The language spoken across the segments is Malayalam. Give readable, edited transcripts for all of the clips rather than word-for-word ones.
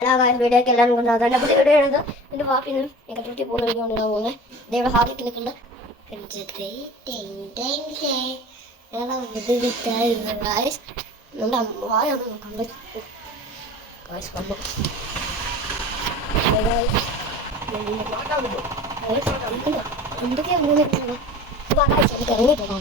വീഡിയോക്ക് എല്ലാവരും കൊണ്ട് അതന്നെ പുതിയ വീഡിയോ എഴുതുക. എൻ്റെ വാപ്പിന്നും എനിക്ക് ചുറ്റി പോകുന്നതാണ് പോകുന്നത്. ഇതേവിടെ ഹാദിക്ക് നിൽക്കുന്ന നമ്മുടെ വായാണ് നോക്കുന്നത്. എന്തൊക്കെയാ എനിക്ക് ഇറങ്ങി പോകാം.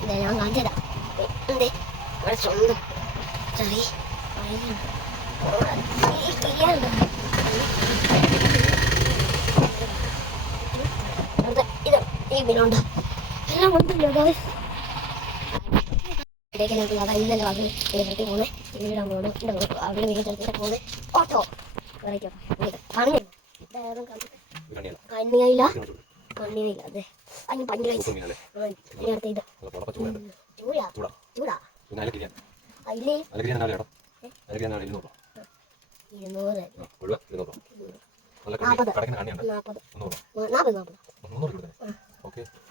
ഇവിടെ ഞാൻ കാണിച്ചതാ എന്തേ ഇവിടെ സ്വന്തം ചെറിയ ഇത് ഈ മീനുണ്ട് എല്ലാം ഉണ്ടല്ലോ. ഇന്നലെ അത് വീട്ടിൽ പോകുന്നത് വീടാൻ പോകുന്നത് അവിടെ വീട്ടിൽ പോകുന്നത് ഓട്ടോ കാണില്ല കണ്ണികയില്ല കണ്ണികയില്ല അതെ അതിന് പഞ്ഞി അടുത്ത ഇത് ചൂടാ ചൂടാ അതിലേ 200 40 40 40